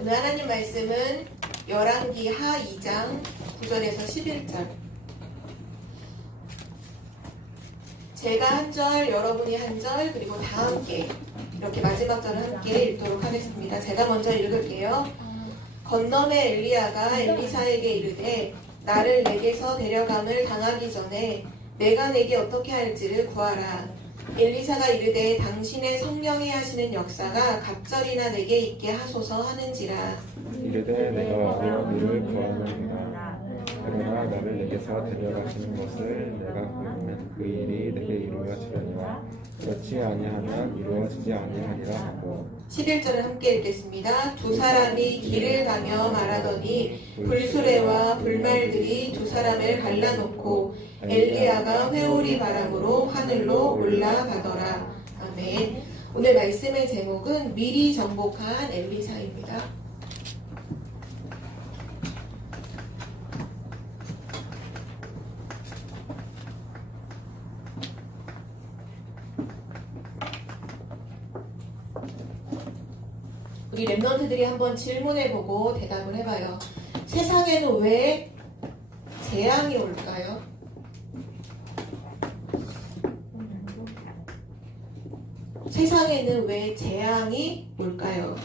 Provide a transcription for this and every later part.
오늘 하나님 말씀은 열왕기 하 2장 9절에서 11절. 제가 한 절, 여러분이 한 절, 그리고 다 함께 이렇게 마지막 절을 함께 읽도록 하겠습니다. 제가 먼저 읽을게요. 건너매 엘리야가 엘리사에게 이르되 나를 내게서 데려감을 당하기 전에 내가 내게 어떻게 할지를 구하라. 엘리사가 이르되 당신의 성령이 하시는 역사가 갑절이나 내게 있게 하소서 하는지라. 이르되 내가 와서 너를 구하노니라. 그러나 나를 내게서 데려가시는 것을 내가 구하면 그 일이 내게 이루어지려니와 그렇지 아니하면 이루어지지 아니하리라 하고. 11절을 함께 읽겠습니다. 두 사람이 길을 가며 말하더니 불수레와 불말들이 두 사람을 갈라놓고 엘리야가 회오리 바람으로 하늘로 올라가더라. 아멘. 오늘 말씀의 제목은 미리 정복한 엘리사입니다. 우리 랩런트들이 한번 질문해보고 대답을 해봐요. 세상에는 왜 재앙이 올까요? 세상에는 왜 재앙이 올까요?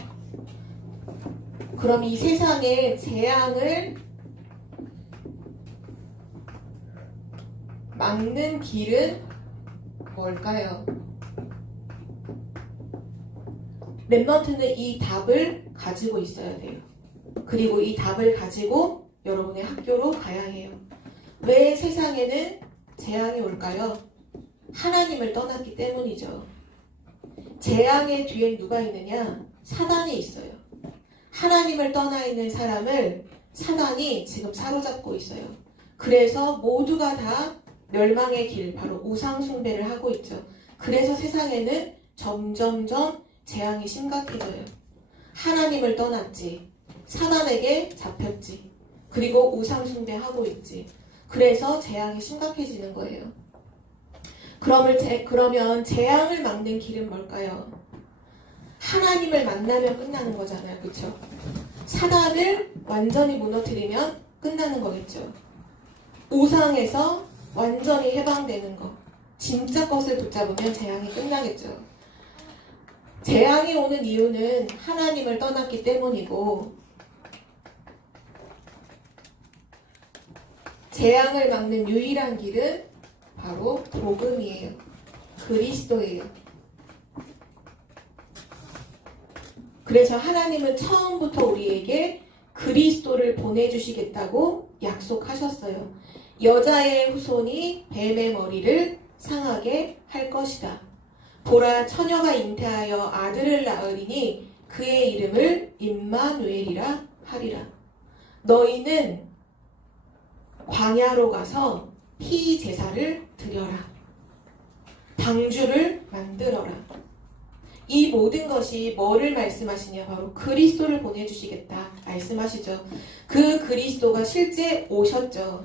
그럼 이 세상에 재앙을 막는 길은 뭘까요? 랩런트는 이 답을 가지고 있어야 돼요. 그리고 이 답을 가지고 여러분의 학교로 가야 해요. 왜 세상에는 재앙이 올까요? 하나님을 떠났기 때문이죠. 재앙의 뒤엔 누가 있느냐? 사단이 있어요. 하나님을 떠나 있는 사람을 사단이 지금 사로잡고 있어요. 그래서 모두가 다 멸망의 길, 바로 우상 숭배를 하고 있죠. 그래서 세상에는 점점점 재앙이 심각해져요. 하나님을 떠났지, 사단에게 잡혔지, 그리고 우상 숭배하고 있지. 그래서 재앙이 심각해지는 거예요. 그러면 재앙을 막는 길은 뭘까요? 하나님을 만나면 끝나는 거잖아요. 그렇죠? 사단을 완전히 무너뜨리면 끝나는 거겠죠. 우상에서 완전히 해방되는 거. 진짜 것을 붙잡으면 재앙이 끝나겠죠. 재앙이 오는 이유는 하나님을 떠났기 때문이고, 재앙을 막는 유일한 길은 바로 복음이에요. 그리스도예요. 그래서 하나님은 처음부터 우리에게 그리스도를 보내주시겠다고 약속하셨어요. 여자의 후손이 뱀의 머리를 상하게 할 것이다. 보라, 처녀가 잉태하여 아들을 낳으리니 그의 이름을 임마누엘이라 하리라. 너희는 광야로 가서 피 제사를 드려라. 당주를 만들어라. 이 모든 것이 뭐를 말씀하시냐? 바로 그리스도를 보내주시겠다 말씀하시죠. 그 그리스도가 실제 오셨죠.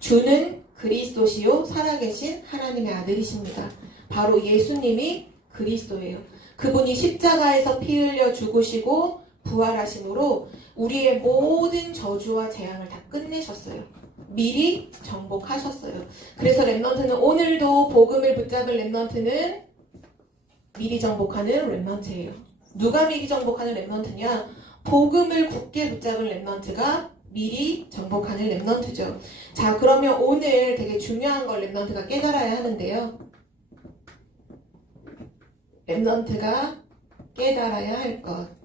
주는 그리스도시요 살아계신 하나님의 아들이십니다. 바로 예수님이 그리스도예요. 그분이 십자가에서 피 흘려 죽으시고 부활하심으로 우리의 모든 저주와 재앙을 다 끝내셨어요. 미리 정복하셨어요. 그래서 랩런트는 오늘도 복음을 붙잡을 랩런트는 미리 정복하는 랩런트예요. 누가 미리 정복하는 랩런트냐? 복음을 굳게 붙잡은 랩런트가 미리 정복하는 랩런트죠. 자, 그러면 오늘 되게 중요한 걸 랩런트가 깨달아야 하는데요. 랩런트가 깨달아야 할 것.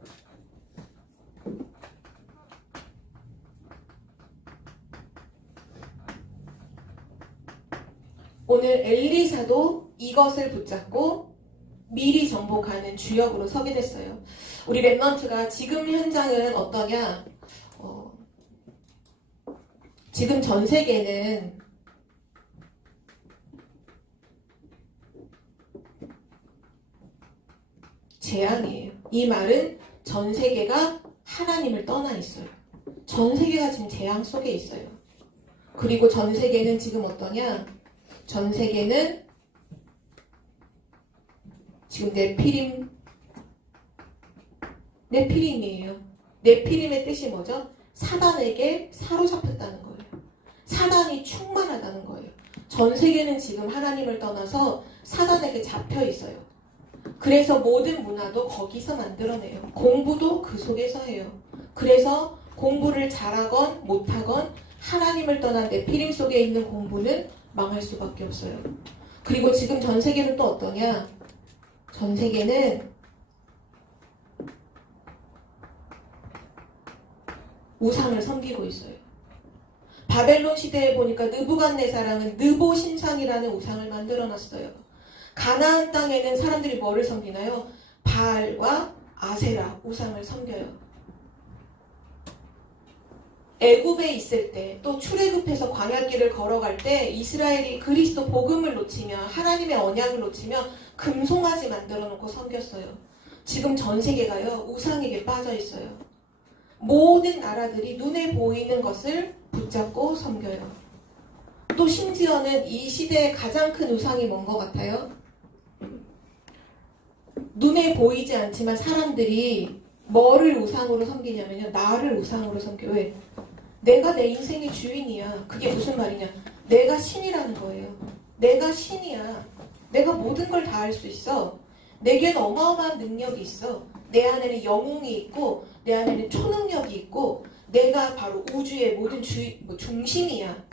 오늘 엘리사도 이것을 붙잡고 미리 정복하는 주역으로 서게 됐어요. 우리 랩런트가 지금 현장은 어떠냐? 지금 전 세계는 재앙이에요. 이 말은 전 세계가 하나님을 떠나 있어요. 전 세계가 지금 재앙 속에 있어요. 그리고 전 세계는 지금 어떠냐? 전 세계는 지금 네피림이에요. 네피림의 뜻이 뭐죠? 사단에게 사로잡혔다는 거예요. 사단이 충만하다는 거예요. 전 세계는 지금 하나님을 떠나서 사단에게 잡혀 있어요. 그래서 모든 문화도 거기서 만들어내요. 공부도 그 속에서 해요. 그래서 공부를 잘하건 못하건 하나님을 떠난 네피림 속에 있는 공부는 망할 수밖에 없어요. 그리고 지금 전 세계는 또 어떠냐? 전 세계는 우상을 섬기고 있어요. 바벨론 시대에 보니까 느부갓네살은 느보 신상이라는 우상을 만들어놨어요. 가나안 땅에는 사람들이 뭐를 섬기나요? 바알과 아세라 우상을 섬겨요. 애굽에 있을 때 또 출애굽해서 광야길을 걸어갈 때 이스라엘이 그리스도 복음을 놓치며 하나님의 언약을 놓치며 금송아지 만들어 놓고 섬겼어요. 지금 전 세계가요 우상에게 빠져 있어요. 모든 나라들이 눈에 보이는 것을 붙잡고 섬겨요. 또 심지어는 이 시대의 가장 큰 우상이 뭔 것 같아요? 눈에 보이지 않지만 사람들이 뭐를 우상으로 섬기냐면요. 나를 우상으로 섬겨. 왜? 내가 내 인생의 주인이야. 그게 무슨 말이냐? 내가 신이라는 거예요. 내가 신이야. 내가 모든 걸 다 할 수 있어. 내겐 어마어마한 능력이 있어. 내 안에는 영웅이 있고 내 안에는 초능력이 있고 내가 바로 우주의 모든 중심이야.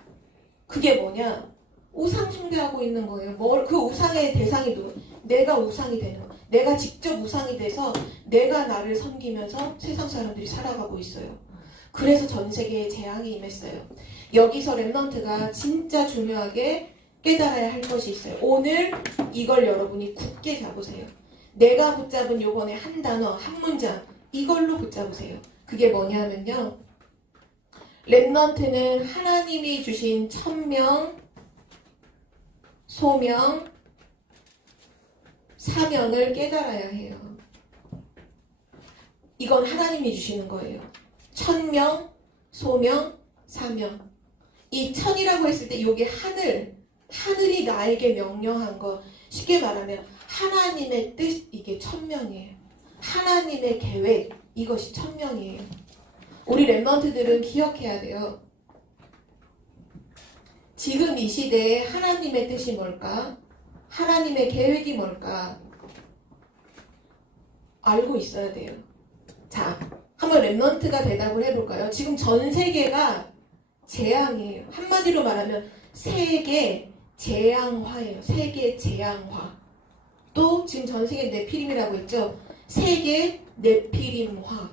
그게 뭐냐? 우상 숭배하고 있는 거예요. 그 우상의 대상이 내가 우상이 되는 거야. 내가 직접 우상이 돼서 내가 나를 섬기면서 세상 사람들이 살아가고 있어요. 그래서 전 세계에 재앙이 임했어요. 여기서 렘넌트가 진짜 중요하게 깨달아야 할 것이 있어요. 오늘 이걸 여러분이 굳게 잡으세요. 내가 붙잡은 요번에 한 단어, 한 문장 이걸로 붙잡으세요. 그게 뭐냐면요. 렘넌트는 하나님이 주신 천명, 소명, 사명을 깨달아야 해요. 이건 하나님이 주시는 거예요. 천명, 소명, 사명. 이 천이라고 했을 때 이게 하늘이 나에게 명령한 거. 쉽게 말하면 하나님의 뜻, 이게 천명이에요. 하나님의 계획, 이것이 천명이에요. 우리 렘넌트들은 기억해야 돼요. 지금 이 시대에 하나님의 뜻이 뭘까? 하나님의 계획이 뭘까? 알고 있어야 돼요. 자, 한번 렘넌트가 대답을 해볼까요? 지금 전 세계가 재앙이에요. 한마디로 말하면 세계 재앙화예요. 세계 재앙화. 또 지금 전 세계 네피림이라고 했죠. 세계 네피림화.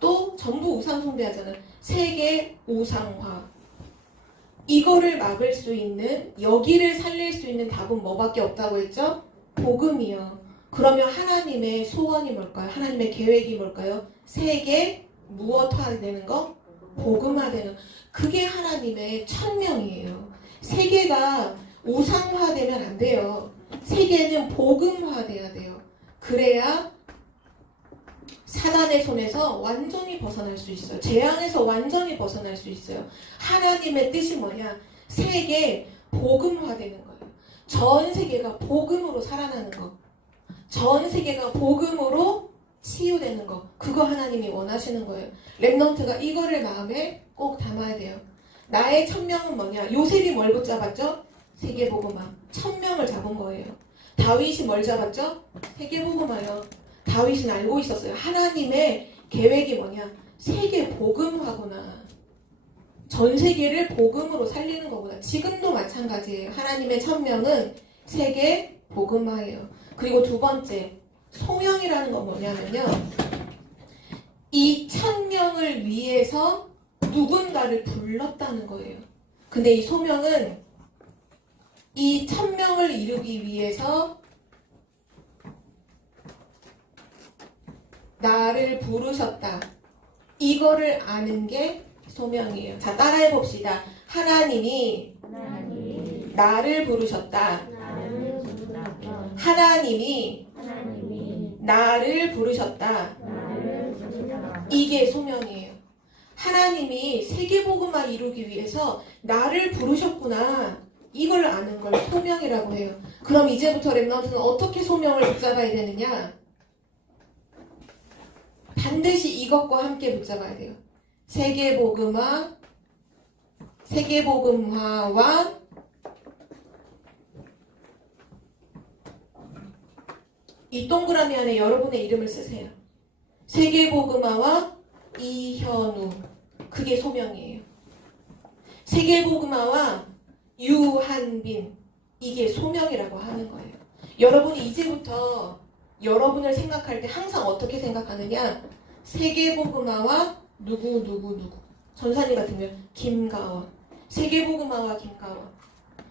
또 전부 우상 숭배하잖아요. 세계 우상화. 이거를 막을 수 있는, 여기를 살릴 수 있는 답은 뭐밖에 없다고 했죠? 복음이요. 그러면 하나님의 소원이 뭘까요? 하나님의 계획이 뭘까요? 세계 무엇화되는 거? 복음화되는. 그게 하나님의 천명이에요. 세계가 우상화되면 안 돼요. 세계는 복음화돼야 돼요. 그래야 사단의 손에서 완전히 벗어날 수 있어요. 재앙에서 완전히 벗어날 수 있어요. 하나님의 뜻이 뭐냐? 세계 복음화되는 거예요. 전 세계가 복음으로 살아나는 거. 전 세계가 복음으로 치유되는 거. 그거 하나님이 원하시는 거예요. 렘넌트가 이거를 마음에 꼭 담아야 돼요. 나의 천명은 뭐냐? 요셉이 뭘 붙잡았죠? 세계복음화. 천명을 잡은 거예요. 다윗이 뭘 잡았죠? 세계복음화요. 다윗은 알고 있었어요. 하나님의 계획이 뭐냐? 세계 복음화구나. 전 세계를 복음으로 살리는 거구나. 지금도 마찬가지예요. 하나님의 천명은 세계 복음화예요. 그리고 두 번째, 소명이라는 건 뭐냐면요. 이 천명을 위해서 누군가를 불렀다는 거예요. 근데 이 소명은 이 천명을 이루기 위해서 나를 부르셨다. 이거를 아는 게 소명이에요. 자, 따라해 봅시다. 하나님이 나를 부르셨다. 하나님이 나를 부르셨다. 이게 소명이에요. 하나님이 세계복음화 이루기 위해서 나를 부르셨구나. 이걸 아는 걸 소명이라고 해요. 그럼 이제부터 렘넌트는 어떻게 소명을 붙잡아야 되느냐? 반드시 이것과 함께 붙잡아야 돼요. 세계복음화와 이 동그라미 안에 여러분의 이름을 쓰세요. 세계복음화와 이현우, 그게 소명이에요. 세계복음화와 유한빈, 이게 소명이라고 하는 거예요. 여러분이 이제부터 여러분을 생각할 때 항상 어떻게 생각하느냐? 세계복음화와 누구. 전사님 같으면 김가원. 세계복음화와 김가원.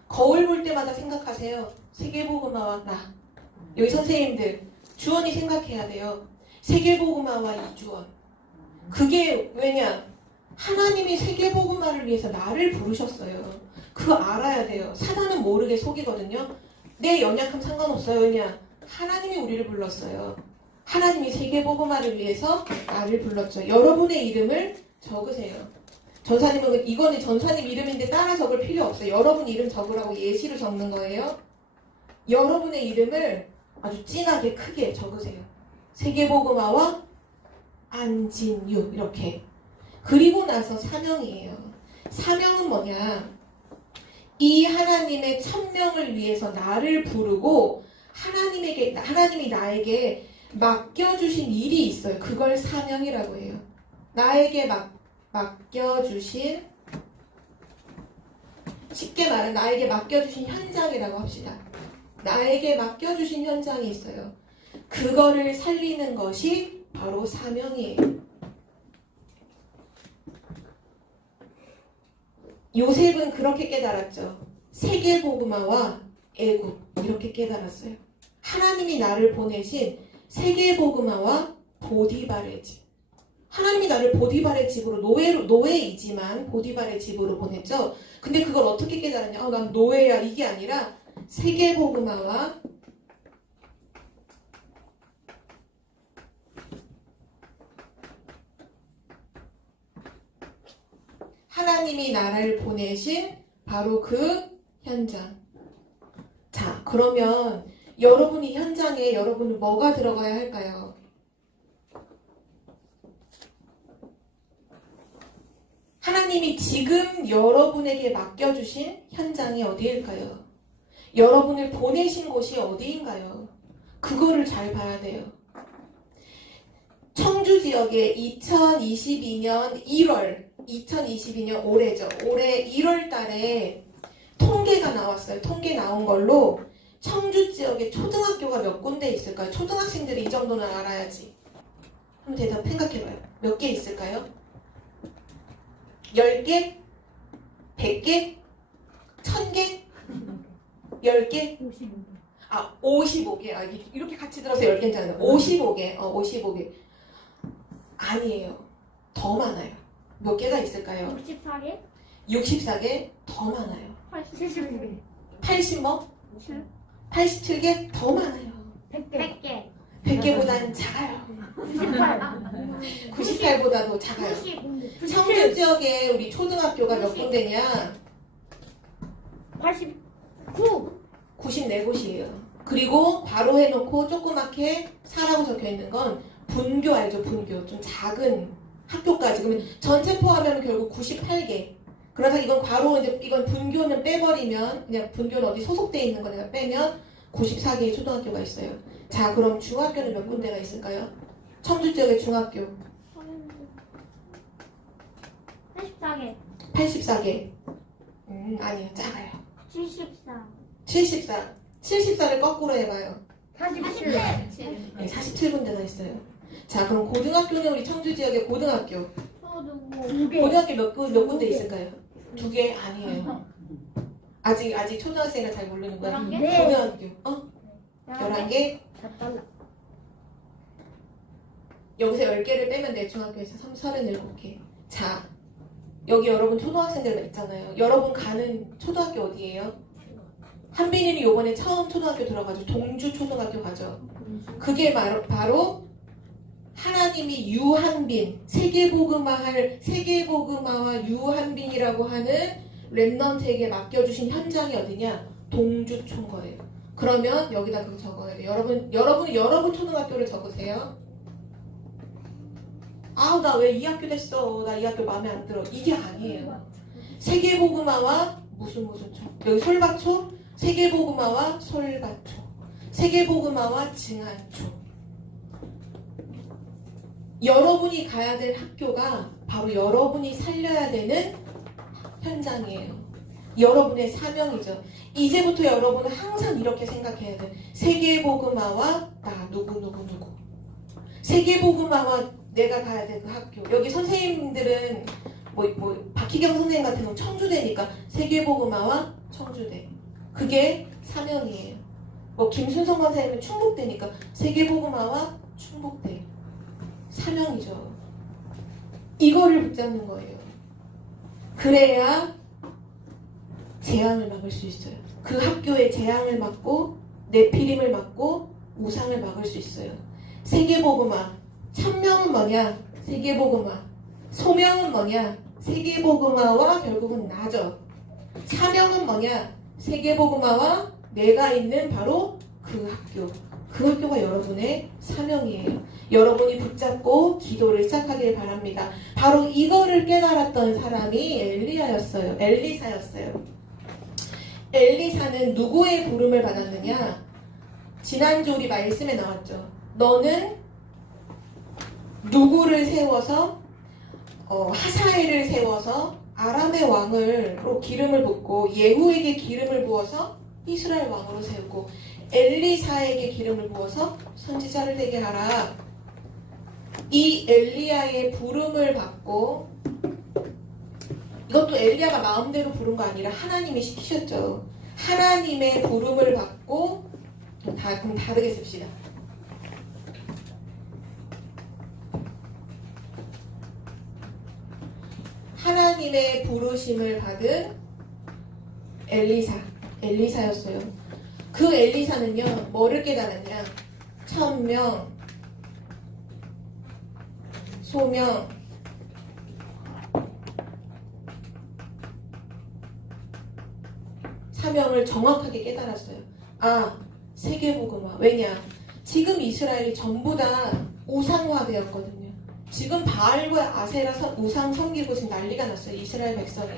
거울 볼 때마다 생각하세요. 세계복음화와 나. 여기 선생님들, 주원이 생각해야 돼요. 세계복음화와 이주원. 그게 왜냐? 하나님이 세계복음화를 위해서 나를 부르셨어요. 그거 알아야 돼요. 사단은 모르게 속이거든요. 내 연약함 상관없어요. 왜냐? 하나님이 우리를 불렀어요. 하나님이 세계복음화를 위해서 나를 불렀죠. 여러분의 이름을 적으세요. 전사님은 이거는 전사님 이름인데 따라 적을 필요 없어요. 여러분 이름 적으라고 예시로 적는 거예요. 여러분의 이름을 아주 진하게 크게 적으세요. 세계복음화와 안진유 이렇게. 그리고 나서 사명이에요. 사명은 뭐냐? 이 하나님의 천명을 위해서 나를 부르고 하나님이 나에게 맡겨주신 일이 있어요. 그걸 사명이라고 해요. 나에게 맡겨주신, 쉽게 말해 나에게 맡겨주신 현장이라고 합시다. 나에게 맡겨주신 현장이 있어요. 그거를 살리는 것이 바로 사명이에요. 요셉은 그렇게 깨달았죠. 세계복음화와 애굽, 이렇게 깨달았어요. 하나님이 나를 보내신 세계복음화와 보디발의 집. 하나님이 나를 보디발의 집으로, 노예이지만 보디발의 집으로 보냈죠. 근데 그걸 어떻게 깨달았냐? 난 노예야, 이게 아니라 세계복음화와 하나님이 나를 보내신 바로 그 현장. 자, 그러면 여러분이 현장에 여러분은 뭐가 들어가야 할까요? 하나님이 지금 여러분에게 맡겨주신 현장이 어디일까요? 여러분을 보내신 곳이 어디인가요? 그거를 잘 봐야 돼요. 청주 지역에 2022년 2022년 올해죠. 올해 1월 달에 통계가 나왔어요. 통계 나온 걸로 청주 지역에 초등학교가 몇 군데 있을까요? 초등학생들이 이 정도는 알아야지. 한번 대답 생각해봐요. 몇 개 있을까요? 10개? 100개? 1000개? 10개? 55개. 이렇게 같이 들어서 10개잖아요. 55개. 55개. 아니에요. 더 많아요. 몇 개가 있을까요? 64개? 64개? 더 많아요. 87개. 80 뭐? 87개? 더 많아요. 100개. 100개보다는 작아요. 98. 98보다도 작아요. 90. 청주 지역에 우리 초등학교가 몇 군데냐? 89. 94곳이에요. 그리고 바로 해놓고 조그맣게 사라고 적혀있는 건 분교 알죠? 분교. 좀 작은 학교까지. 그러면 전체 포함하면 결국 98개. 그래서 이건 괄호 이건 분교는 빼버리면 그냥 분교는 어디 소속돼 있는 거니까 빼면 94개의 초등학교가 있어요. 자, 그럼 중학교는 몇 군데가 있을까요? 청주 지역의 중학교 84개. 84개. 아니요, 작아요. 74. 74. 74를 거꾸로 해봐요. 47. 네, 47군데가 있어요. 자, 그럼 고등학교는 우리 청주 지역의 고등학교. 고등학교 몇 군데 있을까요? 2개? 아니에요. 아직 초등학생이라 잘 모르는 거야. 11개? 네. 고등학교. 11개? 여기서 10개를 빼면 내 중학교에서 37개. 자, 여기 여러분 초등학생들 있잖아요. 여러분 가는 초등학교 어디예요? 한빈이는 요번에 처음 초등학교 들어가죠. 동주 초등학교 가죠. 그게 바로 하나님이 유한빈, 세계복음화와 유한빈이라고 하는 렘넌트에게 맡겨주신 현장이 어디냐? 동주초인 거예요. 그러면 여기다 그거 적어야 돼요. 여러분 초등학교를 적으세요. 아, 나 왜 이 학교 됐어? 나 이 학교 마음에 안 들어. 이게 아니에요. 세계복음화와 무슨 초. 여기 솔밭초, 세계복음화와 솔밭초. 세계복음화와 증안초. 여러분이 가야 될 학교가 바로 여러분이 살려야 되는 현장이에요. 여러분의 사명이죠. 이제부터 여러분은 항상 이렇게 생각해야 돼. 세계복음화와 나 누구. 세계복음화와 내가 가야 될 그 학교. 여기 선생님들은 박희경 선생님 같은 경우 청주대니까 세계복음화와 청주대. 그게 사명이에요. 김순성 선생님은 충북대니까 세계복음화와 충북대. 사명이죠. 이거를 붙잡는 거예요. 그래야 재앙을 막을 수 있어요. 그 학교의 재앙을 막고 내피림을 막고 우상을 막을 수 있어요. 세계복음화. 천명은 뭐냐? 세계복음화. 소명은 뭐냐? 세계복음화와 결국은 나죠. 사명은 뭐냐? 세계복음화와 내가 있는 바로 그 학교. 그 학교가 여러분의 사명이에요. 여러분이 붙잡고 기도를 시작하길 바랍니다. 바로 이거를 깨달았던 사람이 엘리사였어요. 엘리사는 누구의 부름을 받았느냐? 지난주 우리 말씀에 나왔죠. 너는 누구를 세워서 하사엘을 세워서 아람의 왕으로 기름을 붓고 예후에게 기름을 부어서 이스라엘 왕으로 세우고 엘리사에게 기름을 부어서 선지자를 되게 하라. 이 엘리야의 부름을 받고 이것도 엘리야가 마음대로 부른 거 아니라 하나님이 시키셨죠. 하나님의 부름을 받고 그럼 다르게 씁시다. 하나님의 부르심을 받은 엘리사였어요. 그 엘리사는요, 뭐를 깨달았냐? 천명, 소명, 사명을 정확하게 깨달았어요. 아, 세계복음화. 왜냐? 지금 이스라엘이 전부 다 우상화되었거든요. 지금 바알과 아세라 우상 섬기고 지금 난리가 났어요. 이스라엘 백성이.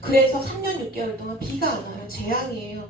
그래서 3년 6개월 동안 비가 안 와요. 재앙이에요.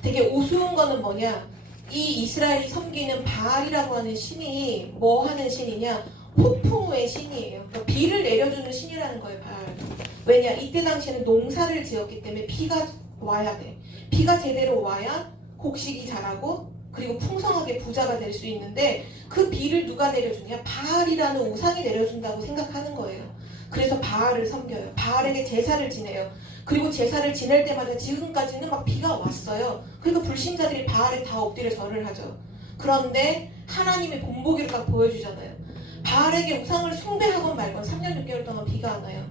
되게 우스운 거는 뭐냐? 이 이스라엘이 섬기는 바알이라고 하는 신이 뭐 하는 신이냐? 폭풍우의 신이에요. 그러니까 비를 내려주는 신이라는 거예요. 바알. 왜냐? 이때 당시에는 농사를 지었기 때문에 비가 와야 돼. 비가 제대로 와야 곡식이 자라고 그리고 풍성하게 부자가 될 수 있는데 그 비를 누가 내려주냐? 바알이라는 우상이 내려준다고 생각하는 거예요. 그래서 바알을 섬겨요. 바알에게 제사를 지내요. 그리고 제사를 지낼 때마다 지금까지는 막 비가 왔어요. 그러니까 불신자들이 바알에 다 엎드려 절을 하죠. 그런데 하나님의 본보기를 딱 보여주잖아요. 바알에게 우상을 숭배하건 말건 3년 6개월 동안 비가 안 와요.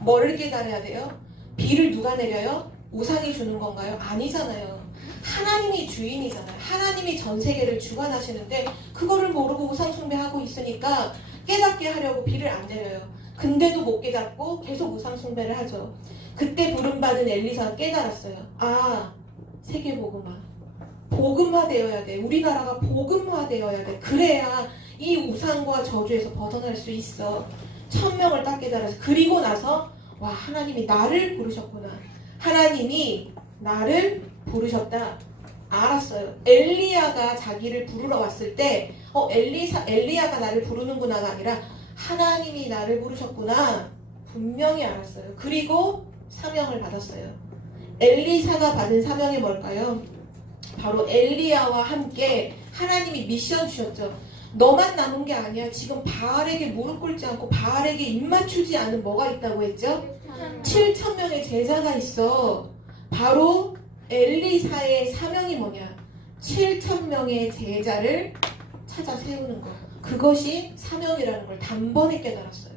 뭐를 깨달아야 돼요? 비를 누가 내려요? 우상이 주는 건가요? 아니잖아요. 하나님이 주인이잖아요. 하나님이 전 세계를 주관하시는데 그거를 모르고 우상 숭배하고 있으니까 깨닫게 하려고 비를 안 내려요. 근데도 못 깨닫고 계속 우상 숭배를 하죠. 그때 부름받은 엘리사가 깨달았어요. 아, 세계복음화. 복음화되어야 돼. 우리나라가 복음화되어야 돼. 그래야 이 우상과 저주에서 벗어날 수 있어. 천명을 딱 깨달아서. 그리고 나서 와, 하나님이 나를 부르셨구나. 하나님이 나를 부르셨다. 알았어요. 엘리야가 자기를 부르러 왔을 때 엘리야가 나를 부르는구나가 아니라 하나님이 나를 부르셨구나. 분명히 알았어요. 그리고 사명을 받았어요. 엘리사가 받은 사명이 뭘까요? 바로 엘리야와 함께 하나님이 미션 주셨죠. 너만 남은 게 아니야. 지금 바알에게 무릎 꿇지 않고 바알에게 입 맞추지 않은 뭐가 있다고 했죠? 7,000명의 제자가 있어. 바로 엘리사의 사명이 뭐냐? 7,000명의 제자를 찾아 세우는 거. 그것이 사명이라는 걸 단번에 깨달았어요.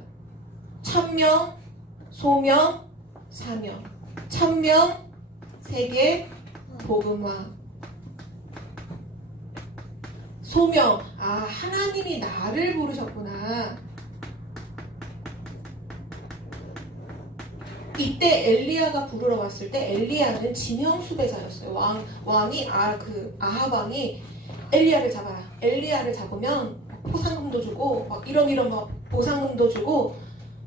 천명, 소명, 사명. 천명, 세계, 복음화. 소명, 아, 하나님이 나를 부르셨구나. 이때 엘리야가 부르러 왔을 때 엘리야는 진영 수배자였어요. 왕이 아합 왕이 엘리야를 잡아라. 엘리야를 잡으면 포상금도 주고 막 이런 막 보상금도 주고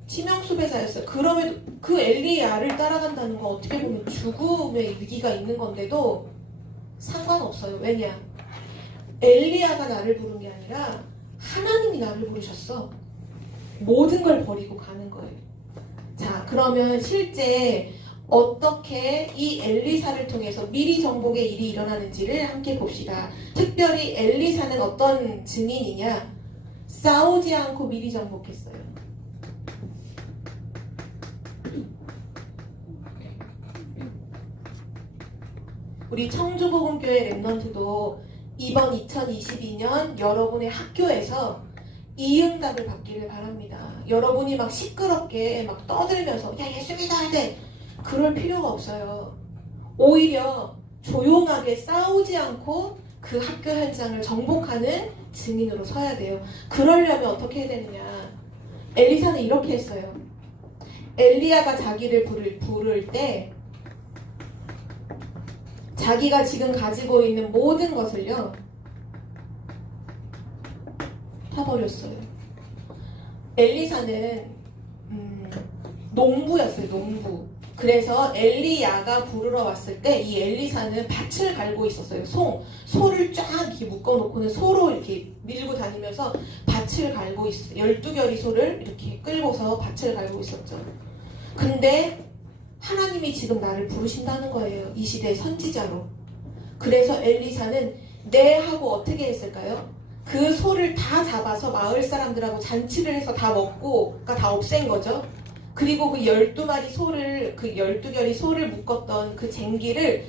치명수배자였어요. 그럼에도 그 엘리야를 따라간다는 건 어떻게 보면 죽음의 위기가 있는 건데도 상관없어요. 왜냐? 엘리야가 나를 부른 게 아니라 하나님이 나를 부르셨어. 모든 걸 버리고 가는 거예요. 자, 그러면 실제 어떻게 이 엘리사를 통해서 미리 정복의 일이 일어나는지를 함께 봅시다. 특별히 엘리사는 어떤 증인이냐? 싸우지 않고 미리 정복했어요. 우리 청주복음교회 랩넌트도 이번 2022년 여러분의 학교에서 이응답을 받기를 바랍니다. 여러분이 막 시끄럽게 막 떠들면서 야 예수 믿어야 돼 그럴 필요가 없어요. 오히려 조용하게 싸우지 않고 그 학교 현장을 정복하는 증인으로 서야 돼요. 그러려면 어떻게 해야 되느냐? 엘리사는 이렇게 했어요. 엘리야가 자기를 부를 때 자기가 지금 가지고 있는 모든 것을요 다 버렸어요. 엘리사는 농부였어요. 농부. 그래서 엘리야가 부르러 왔을 때 이 엘리사는 밭을 갈고 있었어요. 소를 쫙 이렇게 묶어놓고는 소로 이렇게 밀고 다니면서 밭을 갈고 있어요. 12결이 소를 이렇게 끌고서 밭을 갈고 있었죠. 근데 하나님이 지금 나를 부르신다는 거예요. 이 시대의 선지자로. 그래서 엘리사는 네 하고 어떻게 했을까요? 그 소를 다 잡아서 마을 사람들하고 잔치를 해서 다 먹고, 그러니까 다 없앤 거죠. 그리고 그 12마리 소를, 그 12결이 소를 묶었던 그 쟁기를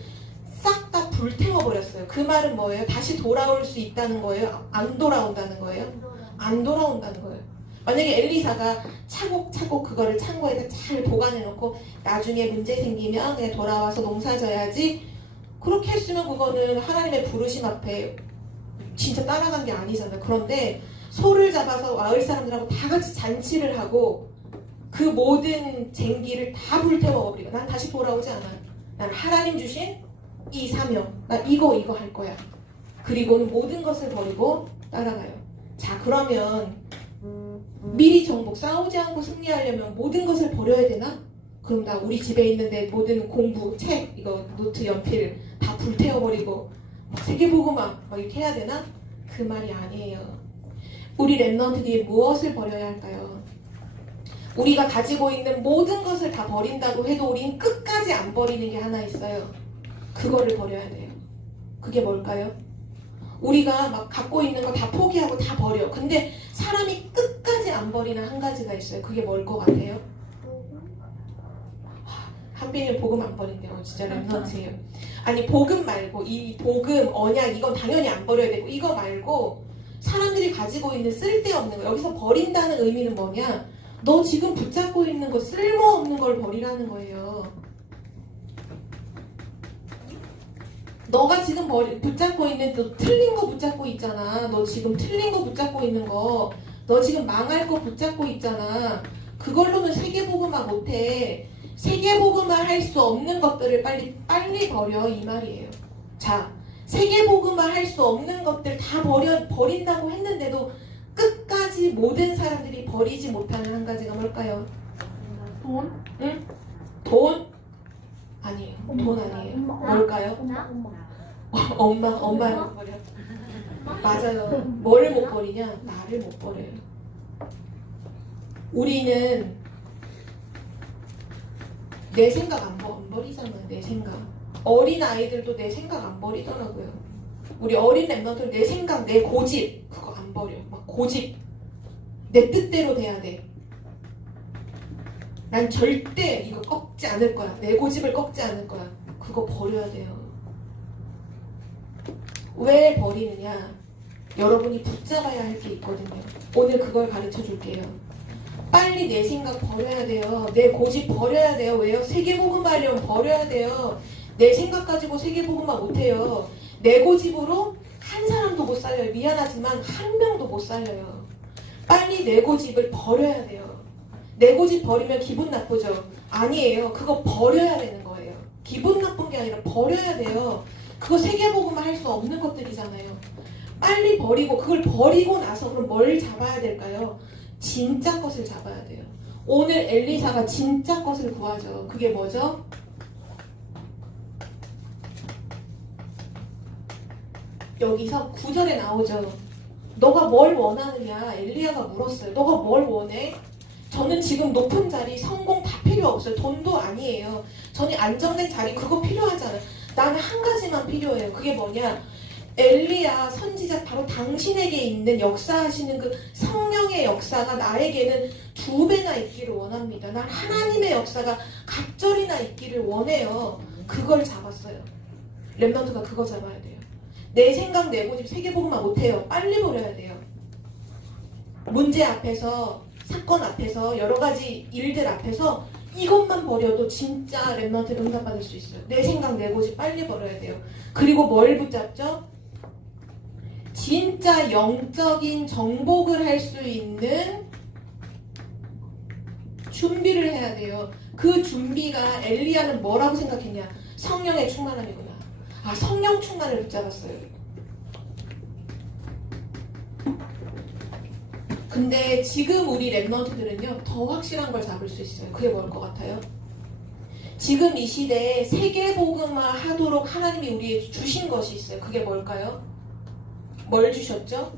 싹 다 불태워버렸어요. 그 말은 뭐예요? 다시 돌아올 수 있다는 거예요? 안 돌아온다는 거예요? 안 돌아온다는 거예요. 만약에 엘리사가 차곡차곡 그거를 창고에다 잘 보관해놓고 나중에 문제 생기면 그냥 돌아와서 농사 져야지, 그렇게 했으면 그거는 하나님의 부르심 앞에 진짜 따라간 게 아니잖아요. 그런데 소를 잡아서 마을 사람들하고 다 같이 잔치를 하고 그 모든 쟁기를 다 불태워버리고 난 다시 돌아오지 않아. 난 하나님 주신 이 사명, 나 이거 할 거야. 그리고는 모든 것을 버리고 따라가요. 자, 그러면 미리 정복, 싸우지 않고 승리하려면 모든 것을 버려야 되나? 그럼 나 우리 집에 있는 내 모든 공부, 책, 이거 노트, 연필 다 불태워버리고 세계복음화 막 이렇게 해야 되나? 그 말이 아니에요. 우리 랩넌트들이 무엇을 버려야 할까요? 우리가 가지고 있는 모든 것을 다 버린다고 해도 우린 끝까지 안 버리는 게 하나 있어요. 그거를 버려야 돼요. 그게 뭘까요? 우리가 막 갖고 있는 거 다 포기하고 다 버려. 근데 사람이 끝까지 안 버리는 한 가지가 있어요. 그게 뭘 것 같아요? 한빈이 복음 안 버린대요. 진짜 랩넌트예요. 아니 복음 말고 이 복음, 언약 이건 당연히 안 버려야 되고 이거 말고 사람들이 가지고 있는 쓸데없는 거, 여기서 버린다는 의미는 뭐냐? 너 지금 붙잡고 있는 거 쓸모없는 걸 버리라는 거예요. 너가 지금 붙잡고 있는 너 틀린 거 붙잡고 있잖아. 너 지금 틀린 거 붙잡고 있는 거, 너 지금 망할 거 붙잡고 있잖아. 그걸로는 세계복음화 못해. 세계복음화 할 수 없는 것들을 빨리 버려 이 말이에요. 자, 세계복음화 할 수 없는 것들 다 버린다고 했는데도 끝까지 모든 사람들이 버리지 못하는 한 가지가 뭘까요? 돈? 응? 돈? 아니에요. 돈 아니에요. 뭘까요? 엄마를 못 버려. 맞아요. 뭐를 못 버리냐? 나를 못 버려요. 우리는 내 생각 안 버리잖아요. 내 생각. 어린 아이들도 내 생각 안 버리더라고요. 우리 어린 랩너들 내 생각, 내 고집 그거 안 버려. 막 고집. 내 뜻대로 돼야 돼. 난 절대 이거 꺾지 않을 거야. 내 고집을 꺾지 않을 거야. 그거 버려야 돼요. 왜 버리느냐? 여러분이 붙잡아야 할 게 있거든요. 오늘 그걸 가르쳐 줄게요. 빨리 내 생각 버려야 돼요. 내 고집 버려야 돼요. 왜요? 세계복음화 하려면 버려야 돼요. 내 생각 가지고 세계복음화 못해요. 내 고집으로 한 사람도 못 살려요. 미안하지만 한 명도 못 살려요. 빨리 내 고집을 버려야 돼요. 내 고집 버리면 기분 나쁘죠? 아니에요. 그거 버려야 되는 거예요. 기분 나쁜 게 아니라 버려야 돼요. 그거 세계복음화 할 수 없는 것들이잖아요. 빨리 버리고, 그걸 버리고 나서 그럼 뭘 잡아야 될까요? 진짜 것을 잡아야 돼요. 오늘 엘리사가 진짜 것을 구하죠. 그게 뭐죠? 여기서 9절에 나오죠. 너가 뭘 원하느냐? 엘리야가 물었어요. 너가 뭘 원해? 저는 지금 높은 자리, 성공 다 필요 없어요. 돈도 아니에요. 저는 안정된 자리 그거 필요하잖아요. 나는 한 가지만 필요해요. 그게 뭐냐? 엘리야 선지자 바로 당신에게 있는 역사하시는 그 성령의 역사가 나에게는 2배나 있기를 원합니다. 난 하나님의 역사가 갑절이나 있기를 원해요. 그걸 잡았어요. 렘넌트가 그거 잡아야 돼요. 내 생각 내 고집 세계복음화 못해요. 빨리 버려야 돼요. 문제 앞에서, 사건 앞에서, 여러 가지 일들 앞에서 이것만 버려도 진짜 렘넌트 응답받을 수 있어요. 내 생각 내 고집 빨리 버려야 돼요. 그리고 뭘 붙잡죠? 진짜 영적인 정복을 할 수 있는 준비를 해야 돼요. 그 준비가 엘리야는 뭐라고 생각했냐? 성령의 충만함이구나. 아, 성령 충만을 붙잡았어요. 근데 지금 우리 랩런트들은요, 더 확실한 걸 잡을 수 있어요. 그게 뭘 것 같아요? 지금 이 시대에 세계복음화 하도록 하나님이 우리에게 주신 것이 있어요. 그게 뭘까요? 뭘 주셨죠?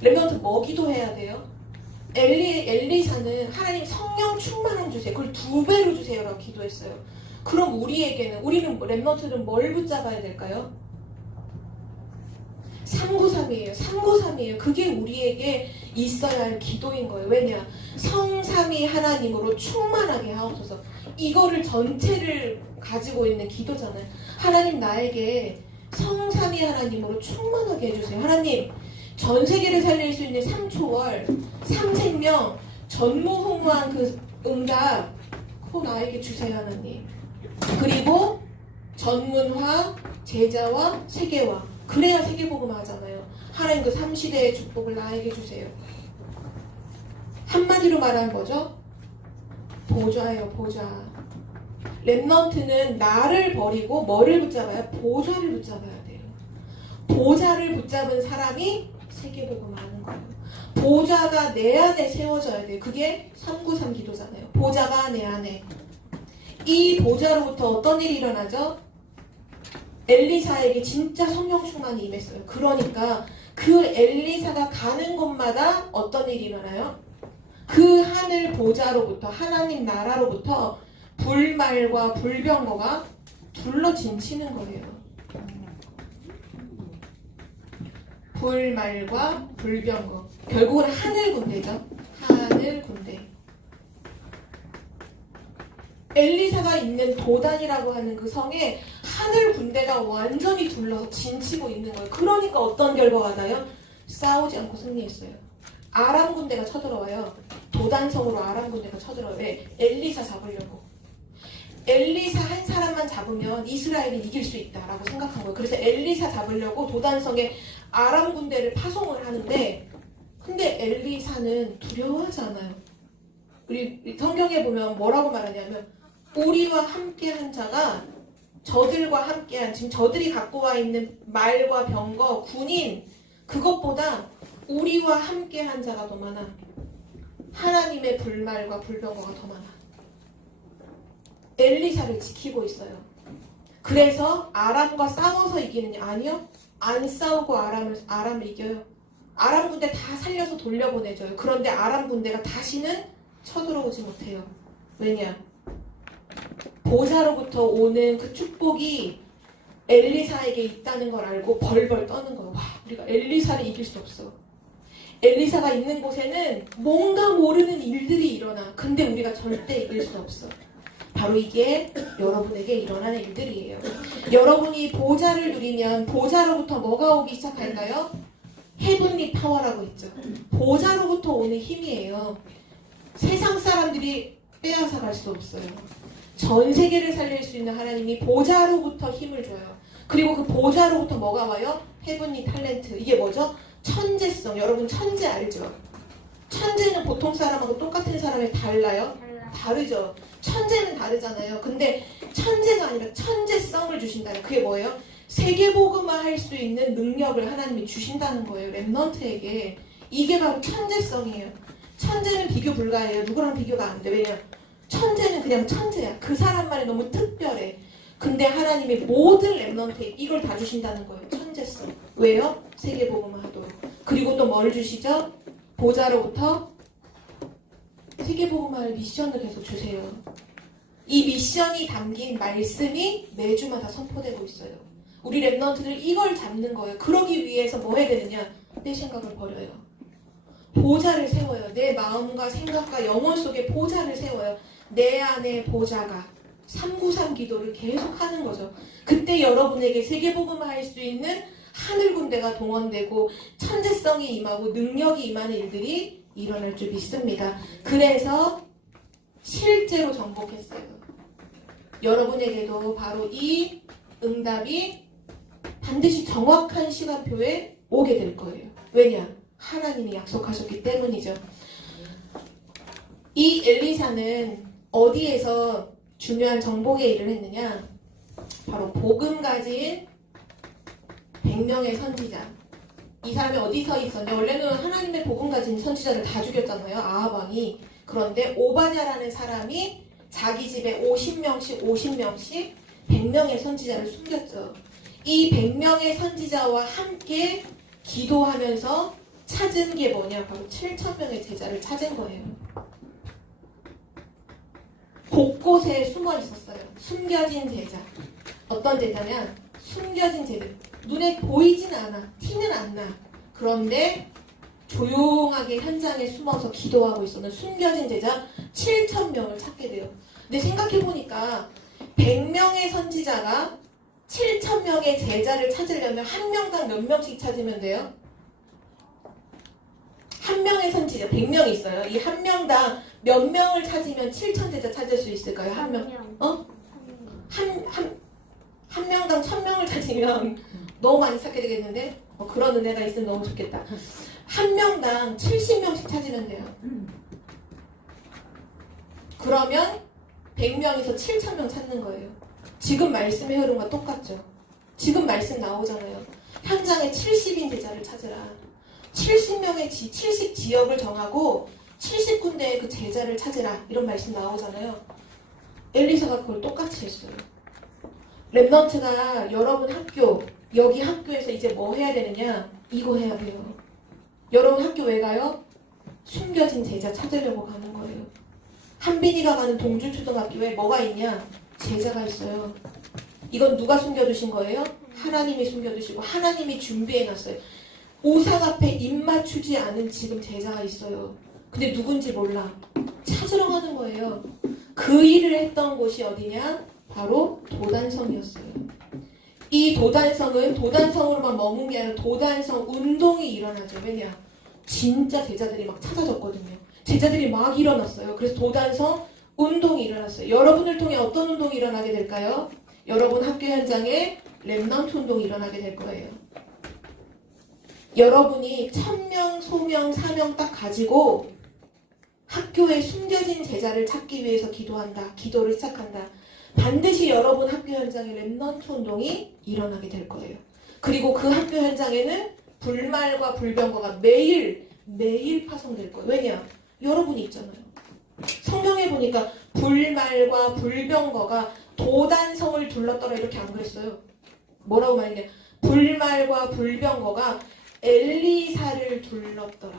랩런트 뭐 기도해야 돼요? 엘리사는 하나님 성령 충만함 주세요. 그걸 2배로 주세요라고 기도했어요. 그럼 우리는 랩런트는 뭘 붙잡아야 될까요? 393이에요. 393이에요. 그게 우리에게 있어야 할 기도인 거예요. 왜냐? 성삼위 하나님으로 충만하게 하옵소서. 이거를 전체를 가지고 있는 기도잖아요. 하나님 나에게 성삼위 하나님으로 충만하게 해주세요. 하나님 전 세계를 살릴 수 있는 3초월, 3생명, 전무후무한 그 응답 그거 나에게 주세요 하나님. 그리고 전문화, 제자와 세계화. 그래야 세계복음화 하잖아요. 하나님 그 3시대의 축복을 나에게 주세요. 한마디로 말하면 뭐죠? 보좌예요. 보좌. 랩넌트는 나를 버리고 뭐를 붙잡아요? 보좌를 붙잡아야 돼요. 보좌를 붙잡은 사람이 세계복음을 하는 거예요. 보좌가 내 안에 세워져야 돼요. 그게 393 기도잖아요. 보좌가 내 안에. 이 보좌로부터 어떤 일이 일어나죠? 엘리사에게 진짜 성령 충만이 임했어요. 그러니까 그 엘리사가 가는 곳마다 어떤 일이 일어나요? 그 하늘 보좌로부터, 하나님 나라로부터 불말과 불병거가 둘러진치는 거예요. 불말과 불병거. 결국은 하늘 군대죠. 하늘 군대. 엘리사가 있는 도단이라고 하는 그 성에 하늘 군대가 완전히 둘러서 진치고 있는 거예요. 그러니까 어떤 결과가 나요? 싸우지 않고 승리했어요. 아람 군대가 쳐들어와요. 도단성으로 아람 군대가 쳐들어와요. 왜? 엘리사 잡으려고. 엘리사 한 사람만 잡으면 이스라엘이 이길 수 있다라고 생각한 거예요. 그래서 엘리사 잡으려고 도단성에 아람 군대를 파송을 하는데, 근데 엘리사는 두려워하지 않아요. 우리 성경에 보면 뭐라고 말하냐면, 우리와 함께한 자가 저들과 함께한, 지금 저들이 갖고 와 있는 말과 병거, 군인, 그것보다 우리와 함께한 자가 더 많아. 하나님의 불말과 불병거가 더 많아. 엘리사를 지키고 있어요. 그래서 아람과 싸워서 이기느냐? 아니요. 안 싸우고 아람을 이겨요. 아람 군대 다 살려서 돌려보내줘요. 그런데 아람 군대가 다시는 쳐들어오지 못해요. 왜냐? 보좌로부터 오는 그 축복이 엘리사에게 있다는 걸 알고 벌벌 떠는 거예요. 와, 우리가 엘리사를 이길 수 없어. 엘리사가 있는 곳에는 뭔가 모르는 일들이 일어나. 근데 우리가 절대 이길 수 없어. 바로 이게 여러분에게 일어나는 일들이에요. 여러분이 보좌를 누리면 보좌로부터 뭐가 오기 시작할까요? 헤븐리 파워라고 있죠. 보좌로부터 오는 힘이에요. 세상 사람들이 빼앗아 갈 수 없어요. 전 세계를 살릴 수 있는 하나님이 보좌로부터 힘을 줘요. 그리고 그 보좌로부터 뭐가 와요? 헤븐리 탤런트. 이게 뭐죠? 천재성. 여러분 천재 알죠? 천재는 보통 사람하고 똑같은 사람이 달라요? 다르죠. 천재는 다르잖아요. 근데 천재가 아니라 천재성을 주신다는, 그게 뭐예요? 세계복음화 할 수 있는 능력을 하나님이 주신다는 거예요. 랩넌트에게. 이게 바로 천재성이에요. 천재는 비교 불가해요. 누구랑 비교가 안 돼. 왜냐면 천재는 그냥 천재야. 그 사람만이 너무 특별해. 근데 하나님의 모든 렘넌트에 이걸 다 주신다는 거예요. 천재성. 왜요? 세계복음을 하도록. 그리고 또 뭘 주시죠? 보좌로부터 세계복음할 미션을 계속 주세요. 이 미션이 담긴 말씀이 매주마다 선포되고 있어요. 우리 렘넌트들 이걸 잡는 거예요. 그러기 위해서 뭐 해야 되느냐? 내 생각을 버려요. 보좌를 세워요. 내 마음과 생각과 영혼 속에 보좌를 세워요. 내 안에 보좌가 393 기도를 계속 하는 거죠. 그때 여러분에게 세계복음을 할 수 있는 하늘 군대가 동원되고 천재성이 임하고 능력이 임하는 일들이 일어날 줄 믿습니다. 그래서 실제로 정복했어요. 여러분에게도 바로 이 응답이 반드시 정확한 시간표에 오게 될 거예요. 왜냐? 하나님이 약속하셨기 때문이죠. 이 엘리사는 어디에서 중요한 정복의 일을 했느냐? 바로 복음 가진 100명의 선지자. 이 사람이 어디서 있었냐? 원래는 하나님의 복음 가진 선지자를 다 죽였잖아요. 아합 왕이. 그런데 오바댜라는 사람이 자기 집에 50명씩 100명의 선지자를 숨겼죠. 이 100명의 선지자와 함께 기도하면서 찾은 게 뭐냐? 바로 7,000명의 제자를 찾은 거예요. 곳곳에 숨어 있었어요. 숨겨진 제자. 어떤 제자냐? 숨겨진 제자. 눈에 보이진 않아. 티는 안 나. 그런데 조용하게 현장에 숨어서 기도하고 있었는 숨겨진 제자 7,000명을 찾게 돼요. 근데 생각해보니까 100명의 선지자가 7,000명의 제자를 찾으려면 한 명당 몇 명씩 찾으면 돼요? 한 명의 선지자 100명 있어요. 이 한 명당 몇 명을 찾으면 7,000제자 찾을 수 있을까요? 한 명. 한 명당 1,000명을 찾으면 너무 많이 찾게 되겠는데? 그런 은혜가 있으면 너무 좋겠다. 한 명당 70명씩 찾으면 돼요. 그러면 100명에서 7,000명 찾는 거예요. 지금 말씀의 흐름과 똑같죠. 지금 말씀 나오잖아요. 현장에 70인 제자를 찾으라. 70명의 70지역을 정하고 70군데의 그 제자를 찾으라. 이런 말씀 나오잖아요. 엘리사가 그걸 똑같이 했어요. 렘넌트가 여러분 학교, 여기 학교에서 이제 뭐 해야 되느냐? 이거 해야 돼요. 여러분 학교 왜 가요? 숨겨진 제자 찾으려고 가는 거예요. 한빈이가 가는 동주초등학교에 뭐가 있냐? 제자가 있어요. 이건 누가 숨겨두신 거예요? 하나님이 숨겨두시고 하나님이 준비해놨어요. 우상 앞에 입 맞추지 않은 지금 제자가 있어요. 근데 누군지 몰라. 찾으러 가는 거예요. 그 일을 했던 곳이 어디냐? 바로 도단성이었어요. 이 도단성은 도단성으로만 머문 게 아니라 도단성 운동이 일어나죠. 왜냐? 진짜 제자들이 막 찾아졌거든요. 제자들이 막 일어났어요. 그래서 도단성 운동이 일어났어요. 여러분을 통해 어떤 운동이 일어나게 될까요? 여러분 학교 현장에 렘넌트 운동이 일어나게 될 거예요. 여러분이 1,000명, 소명, 사명 딱 가지고 학교에 숨겨진 제자를 찾기 위해서 기도한다. 기도를 시작한다. 반드시 여러분 학교 현장에 렘넌트 운동이 일어나게 될 거예요. 그리고 그 학교 현장에는 불말과 불병거가 매일 파송될 거예요. 왜냐? 여러분이 있잖아요. 성경에 보니까 불말과 불병거가 도단성을 둘렀더라 이렇게 안 그랬어요. 뭐라고 말했냐? 불말과 불병거가 엘리사를 둘렀더라.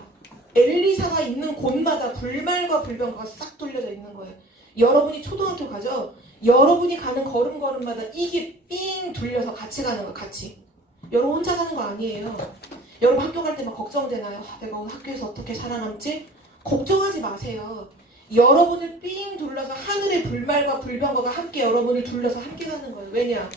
엘리사가 있는 곳마다 불말과 불병거가 싹 둘려져 있는 거예요. 여러분이 초등학교 가죠? 여러분이 가는 걸음걸음마다 이게 삥 둘려서 같이 가는 거예요. 같이. 여러분 혼자 가는 거 아니에요. 여러분 학교 갈 때 막 걱정되나요? 내가 오늘 학교에서 어떻게 살아남지? 걱정하지 마세요. 여러분을 삥 둘러서 하늘의 불말과 불병거가 함께 여러분을 둘러서 함께 가는 거예요. 왜냐?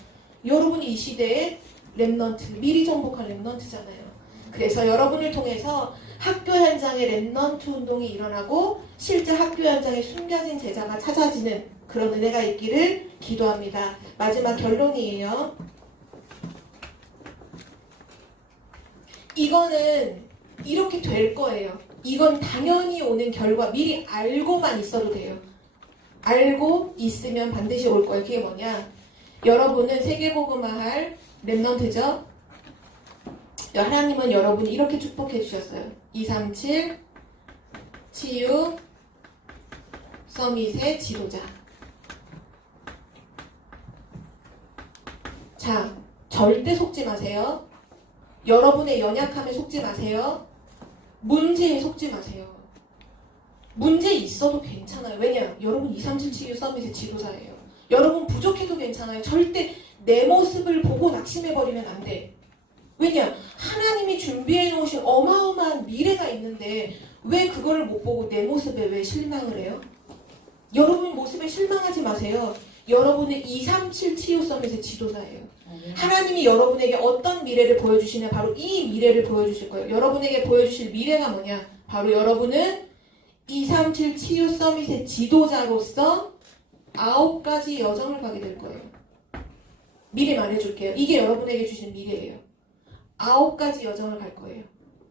여러분이 이 시대의 렘넌트, 미리 정복한 렘넌트잖아요. 그래서 여러분을 통해서 학교 현장에 렘넌트 운동이 일어나고 실제 학교 현장에 숨겨진 제자가 찾아지는 그런 은혜가 있기를 기도합니다. 마지막 결론이에요. 이거는 이렇게 될 거예요. 이건 당연히 오는 결과 미리 알고만 있어도 돼요. 알고 있으면 반드시 올 거예요. 그게 뭐냐? 여러분은 세계복음화할 렘넌트죠? 하나님은 여러분이 이렇게 축복해 주셨어요. 237 치유 서밋의 지도자. 자, 절대 속지 마세요. 여러분의 연약함에 속지 마세요. 문제에 속지 마세요. 문제 있어도 괜찮아요. 왜냐? 여러분 237 치유 서밋의 지도자예요. 여러분 부족해도 괜찮아요. 절대 내 모습을 보고 낙심해버리면 안 돼. 왜냐? 하나님이 준비해 놓으신 어마어마한 미래가 있는데 왜 그거를 못 보고 내 모습에 왜 실망을 해요? 여러분 모습에 실망하지 마세요. 여러분의 237 치유 서밋의 지도자예요. 하나님이 여러분에게 어떤 미래를 보여주시냐? 바로 이 미래를 보여주실 거예요. 여러분에게 보여주실 미래가 뭐냐? 바로 여러분은 237 치유 서밋의 지도자로서 9가지 여정을 가게 될 거예요. 미리 말해줄게요. 이게 여러분에게 주신 미래예요. 9가지 여정을 갈 거예요.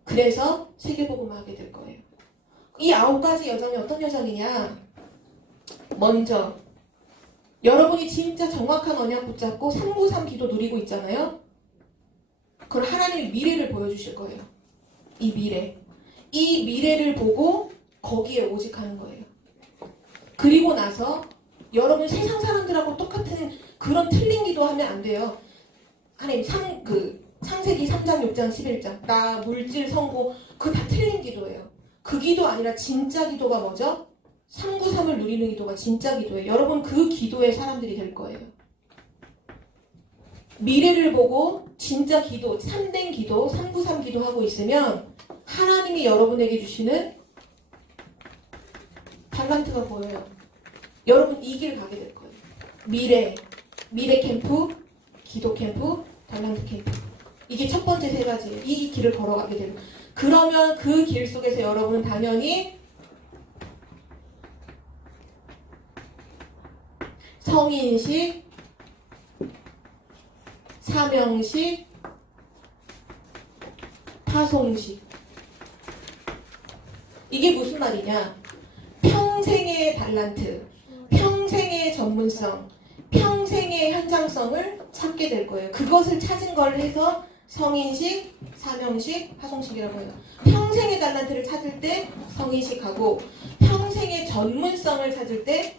그래서 세계복음을 하게 될 거예요. 이 9가지 여정이 어떤 여정이냐? 먼저 여러분이 진짜 정확한 언약 붙잡고 393 기도 누리고 있잖아요. 그걸 하나님이 미래를 보여주실 거예요. 이 미래를 보고 거기에 오직하는 거예요. 그리고 나서 여러분 세상 사람들하고 똑같은 그런 틀린 기도하면 안 돼요. 하나님 창세기 3장, 6장, 11장 나, 물질, 성고 그거 다 틀린 기도예요. 그 기도 아니라 진짜 기도가 뭐죠? 393을 누리는 기도가 진짜 기도예요. 여러분 그 기도의 사람들이 될 거예요. 미래를 보고 진짜 기도, 참된 기도, 393 기도하고 있으면 하나님이 여러분에게 주시는 달란트가 보여요. 여러분 이 길 가게 될 거예요. 미래 캠프, 기도 캠프, 달란트 캠프. 이게 첫 번째 세 가지예요. 이 길을 걸어가게 돼요. 그러면 그 길 속에서 여러분은 당연히 성인식, 사명식, 파송식. 이게 무슨 말이냐? 평생의 달란트, 평생의 전문성, 평생의 현장성을 찾게 될 거예요. 그것을 찾은 걸 해서 성인식, 사명식, 파송식이라고 해요. 평생의 달란트를 찾을 때 성인식하고 평생의 전문성을 찾을 때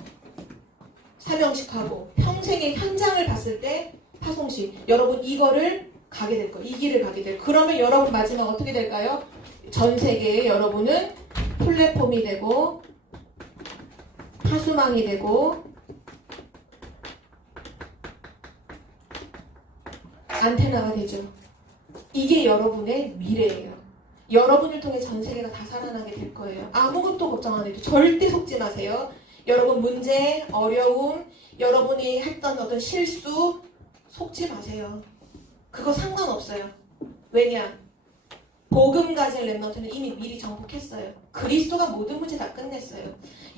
사명식하고 평생의 현장을 봤을 때 파송식. 여러분 이거를 가게 될 거예요. 이 길을 가게 될 거예요. 그러면 여러분 마지막 어떻게 될까요? 전 세계에 여러분은 플랫폼이 되고 파수망이 되고 안테나가 되죠. 이게 여러분의 미래예요. 여러분을 통해 전 세계가 다 살아나게 될 거예요. 아무것도 걱정 안 해도 절대 속지 마세요. 여러분 문제, 어려움, 여러분이 했던 어떤 실수 속지 마세요. 그거 상관없어요. 왜냐? 복음 가진 렘넌트는 이미 미리 정복했어요. 그리스도가 모든 문제 다 끝냈어요.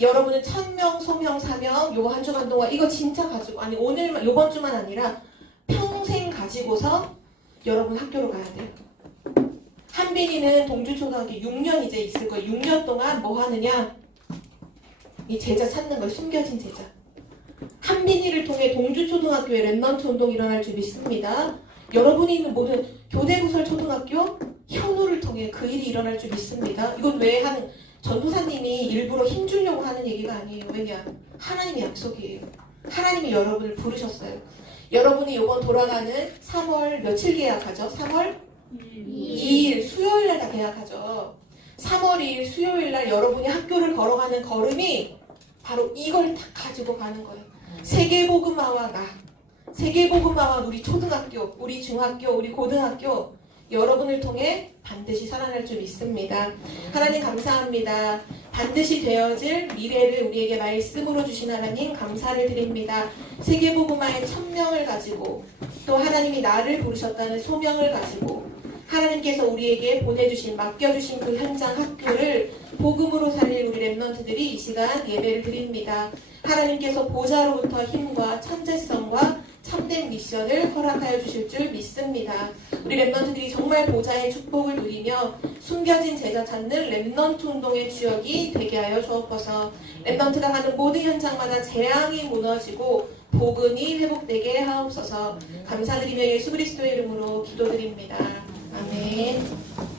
여러분은 1000명, 소명, 사명 요거 한 주간 동안 이거 진짜 가지고 아니 오늘만 요번 주만 아니라 평생 가지고서 여러분 학교로 가야 돼요. 한빈이는 동주초등학교 6년 이제 있을 거예요. 6년 동안 뭐 하느냐? 이 제자 찾는 거예요. 숨겨진 제자. 한빈이를 통해 동주초등학교에 렘넌트 운동이 일어날 줄 믿습니다. 여러분이 있는 모든 교대구설 초등학교 현우를 통해 그 일이 일어날 줄 믿습니다. 이건 왜 하는 전도사님이 일부러 힘주려고 하는 얘기가 아니에요. 왜냐? 하나님의 약속이에요. 하나님이 여러분을 부르셨어요. 여러분이 이번 돌아가는 3월 며칠 계약하죠? 3월 2일 수요일날 다 계약하죠. 3월 2일 수요일날 여러분이 학교를 걸어가는 걸음이 바로 이걸 다 가지고 가는 거예요. 세계복음화와 나, 세계복음화와 우리 초등학교, 우리 중학교, 우리 고등학교 여러분을 통해 반드시 살아날 줄 믿습니다. 하나님 감사합니다. 반드시 되어질 미래를 우리에게 말씀으로 주신 하나님 감사를 드립니다. 세계복음화의 천명을 가지고 또 하나님이 나를 부르셨다는 소명을 가지고 하나님께서 우리에게 보내주신 맡겨주신 그 현장 학교를 복음으로 살릴 우리 렘넌트들이 이 시간 예배를 드립니다. 하나님께서 보좌로부터 힘과 천재성과 참된 미션을 허락하여 주실 줄 믿습니다. 우리 렘넌트들이 정말 보좌의 축복을 누리며 숨겨진 제자 찾는 렘넌트 운동의 주역이 되게 하여 주옵소서. 렘넌트가 가는 모든 현장마다 재앙이 무너지고 복음이 회복되게 하옵소서. 감사드리며 예수 그리스도의 이름으로 기도드립니다. 아멘.